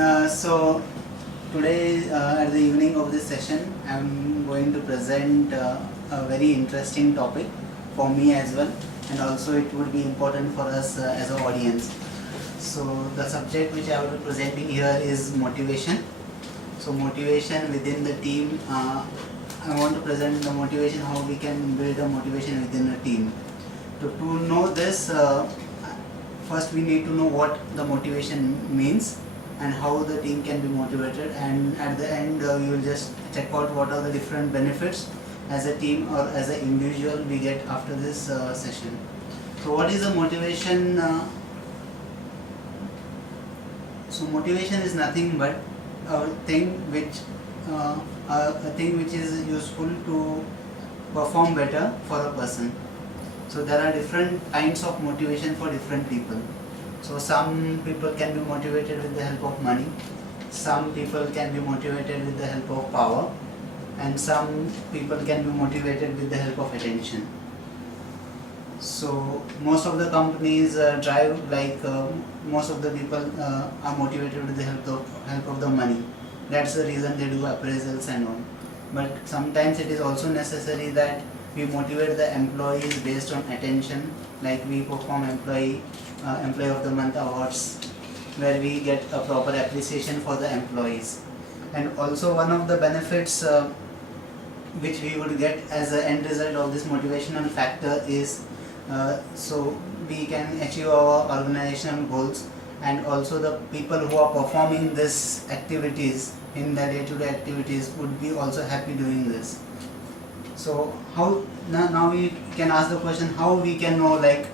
So today at the evening of this session, I'm going to present a very interesting topic for me as well, and also it would be important for us as an audience. So the subject which I will be presenting here is motivation. So motivation within the team. I want to present the motivation, how we can build a motivation within a team. To know this, first we need to know what the motivation means and how the team can be motivated, and at the end we will just check out what are the different benefits as a team or as an individual we get after this session. So what is the motivation? So motivation is nothing but a thing which is useful to perform better for a person. So there are different kinds of motivation for different people. So some people can be motivated with the help of money, some people can be motivated with the help of power, and some people can be motivated with the help of attention. So most of the companies drive most of the people are motivated with the help of the money. That's the reason they do appraisals and all. But sometimes it is also necessary that we motivate the employees based on attention, like we perform employee of the month awards, where we get a proper appreciation for the employees. And also one of the benefits which we would get as an end result of this motivational factor is so we can achieve our organizational goals, and also the people who are performing these activities in their day-to-day activities would be also happy doing this. So how now we can ask the question, how we can know like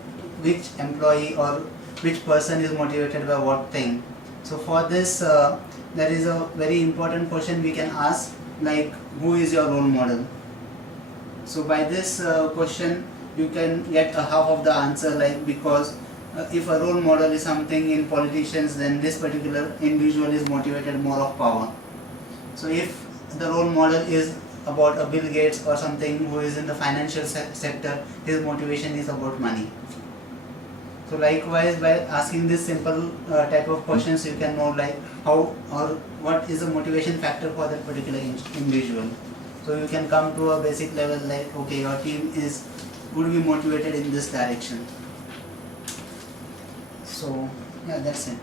which employee or which person is motivated by what thing. So for this there is a very important question we can ask, like who is your role model. So by this question you can get a half of the answer, like because if a role model is something in politicians, then this particular individual is motivated more of power. So if the role model is about a Bill Gates or something who is in the financial sector, his motivation is about money. So likewise, by asking this simple type of questions, you can know like how or what is the motivation factor for that particular individual. So you can come to a basic level, like okay, your team would be motivated in this direction. So yeah, that's it.